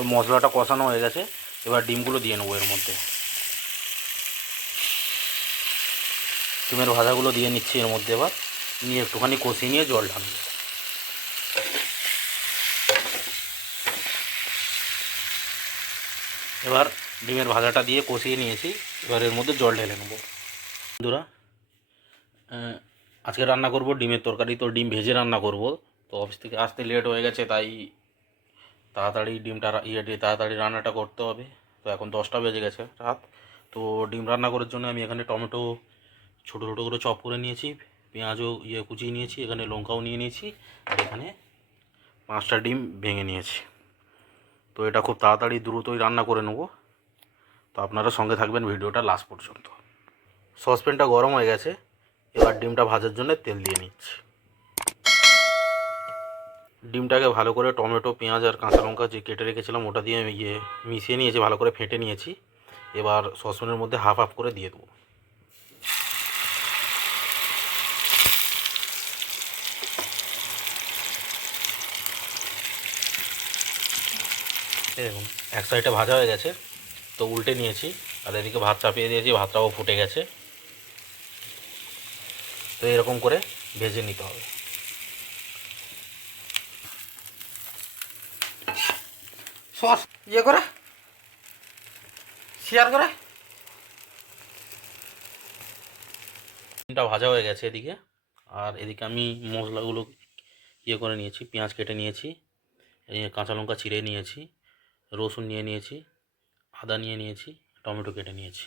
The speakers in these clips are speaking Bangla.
তো মশলাটা কষানো হয়ে গেছে, এবার ডিমগুলো দিয়ে নেবো এর মধ্যে। ডিমের ভাজাগুলো দিয়ে নিচ্ছি এর মধ্যে, এবার নিয়ে একটুখানি কষিয়ে নিয়ে জল ঢালবো। এবার ডিমের ভাজাটা দিয়ে কষিয়ে নিয়েছি, এবার এর মধ্যে জল ঢেলে নেবো। বন্ধুরা, আজকে রান্না করব ডিমের তরকারি। তো ডিম ভেজে রান্না করব। তো অফিস থেকে আসতে লেট হয়ে গেছে, তাই তাড়াতাড়ি ডিমটা তাড়াতাড়ি রান্নাটা করতে হবে। তো এখন 10টা বেজে গেছে রাত। তো ডিম রান্না করার জন্য আমি এখানে টমেটো ছোটো ছোটো করে চপ করে নিয়েছি, পেঁয়াজও কুচিয়ে নিয়েছি, এখানে লঙ্কাও নিয়ে নিয়েছি, আর এখানে 5টা ডিম ভেঙে নিয়েছি। তো এটা খুব তাড়াতাড়ি দ্রুতই রান্না করে নেব। তো আপনারা সঙ্গে থাকবেন ভিডিওটা লাস্ট পর্যন্ত। সসপ্যানটা গরম হয়ে গেছে, এবার ডিমটা ভাজার জন্য তেল দিয়ে নিচ্ছি। ডিমটাকে ভালো করে টমেটো, পেঁয়াজ আর কাঁচা লঙ্কা যে কেটে রেখেছিলাম ওটা দিয়ে মিশিয়ে নিয়েছি, ভালো করে ফেটে নিয়েছি। এবার সসপ্যানের মধ্যে হাফ হাফ করে দিয়ে দেবো। এরকম এক সাইডে ভাজা হয়ে গেছে, তো উল্টে নিয়েছি, আর এদিকে ভাত চাপিয়ে দিয়েছি, ভাতটাও ফুটে গেছে। তো এরকম করে ভেজে নিতে হবে। সস করে শেয়ার করে ডিমটা ভাজা হয়ে গেছে এদিকে। আর এদিকে আমি মশলাগুলো করে নিয়েছি, পেঁয়াজ কেটে নিয়েছি, কাঁচা লঙ্কা চিড়ে নিয়েছি, রসুন নিয়ে নিয়েছি, আদা নিয়ে নিয়েছি, টমেটো কেটে নিয়েছি।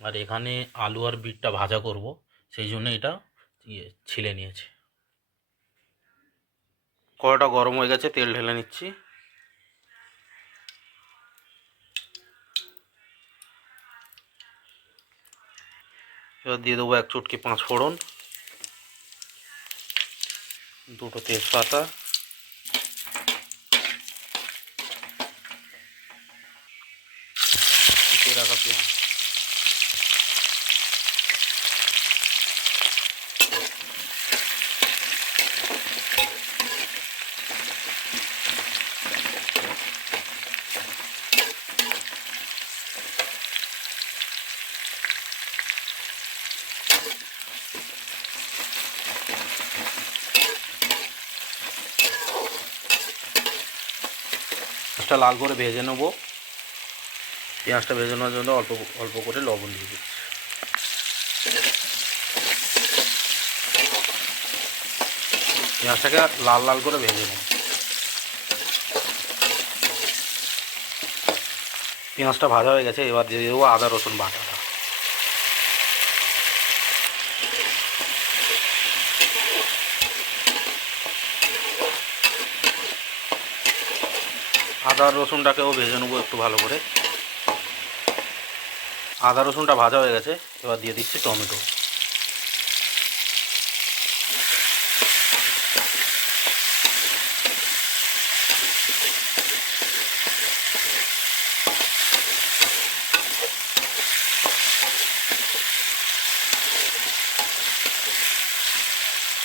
আর এখানে আলু আর বিটটা ভাজা করব, সেই জন্য এটা ছিলে নিয়েছি। কড়াটা গরম হয়ে গেছে, তেল ঢেলে নিচ্ছি। এবার দিয়ে দেবো 1 চুটকি 5 ফোড়ন, 2টো তেজপাতা, রাখা পেঁয়াজ। পেঁয়াজটা লাল করে ভেজে নেব। পেঁয়াজটা ভেজে নেওয়ার জন্য অল্প অল্প করে লবণ দিয়ে দিচ্ছি। পেঁয়াজটাকে লাল লাল করে ভেজে নেব। পেঁয়াজটা ভাজা হয়ে গেছে, এবার দিয়ে দেবো আদা রসুন বাটাটা। আদা রসুনটাকেও ভেজে নেবো একটু ভালো করে। আদা রসুনটা ভাজা হয়ে গেছে, এবার দিয়ে দিচ্ছি টমেটো।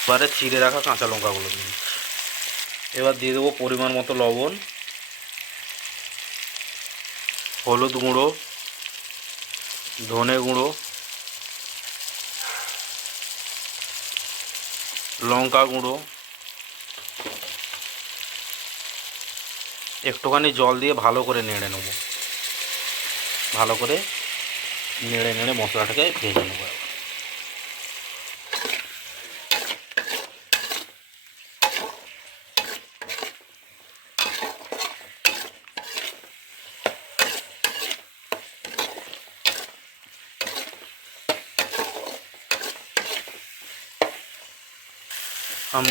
এবারে চিড়ে রাখা কাঁচা লঙ্কাগুলো দিয়ে দিচ্ছি। এবার দিয়ে দেবো পরিমাণ মতো লবণ, হলুদ গুঁড়ো, ধনে গুঁড়ো, লঙ্কা গুঁড়ো, একটুখানি জল দিয়ে ভালো করে নেড়ে নেব। ভালো করে নেড়ে নেড়ে মশলাটাকে ভেজে নেব।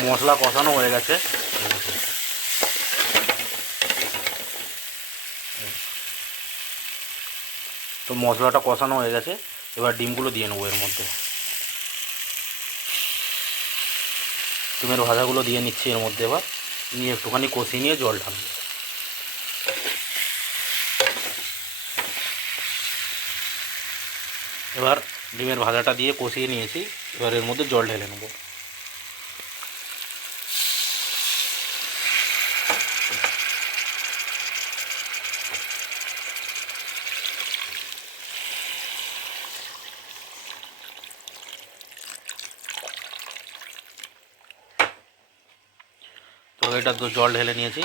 মশলা কষানো হয়ে গেছে, তো মশলাটা কষানো হয়ে গেছে, এবার ডিমগুলো দিয়ে নেবো এর মধ্যে। ডিমের ভাজাগুলো দিয়ে নিচ্ছি এর মধ্যে, এবার নিয়ে একটুখানি কষিয়ে নিয়ে জল ঢালবো। এবার ডিমের ভাজাটা দিয়ে কষিয়ে নিয়েছি, এবার এর মধ্যে জল ঢেলে নেবো। তরকারিটা তো জল ঢেলে নিয়েছি।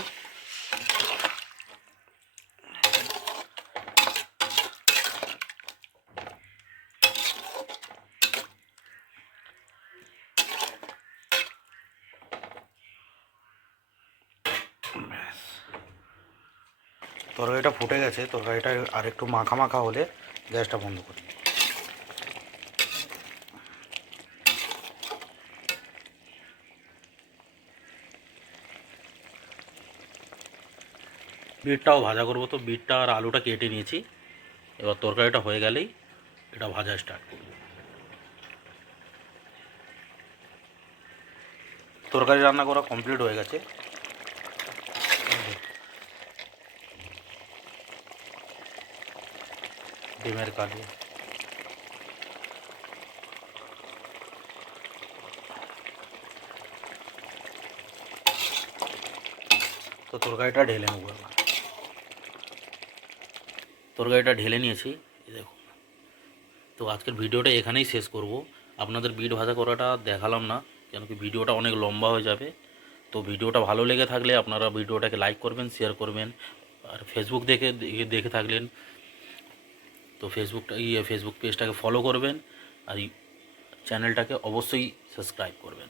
তরকারিটা ফুটে গেছে, তরকারিটা আর একটু মাখা মাখা হলে গ্যাসটা বন্ধ করি। বিটটাও ভাজা করবো, তো বিটটা আর আলুটা কেটে নিয়েছি। এবার তরকারিটা হয়ে গেলেই এটা ভাজা স্টার্ট করব। তরকারি রান্না করা কমপ্লিট হয়ে গেছে। ডিমের কালি, তো তরকারিটা ঢেলে নেবো এবার। তরকারিটা ঢেলে নিয়েছি, এই দেখুন। তো আজকের ভিডিওটা এখানেই শেষ করব। আপনাদের বিট ভাজা করাটা দেখালাম না, কেন কি ভিডিওটা অনেক লম্বা হয়ে যাবে। তো ভিডিওটা ভালো লেগে থাকলে আপনারা ভিডিওটাকে লাইক করবেন, শেয়ার করবেন। আর ফেসবুক দেখে থাকলেন তো ফেসবুক পেজটাকে ফলো করবেন। আর চ্যানেলটাকে অবশ্যই সাবস্ক্রাইব করবেন।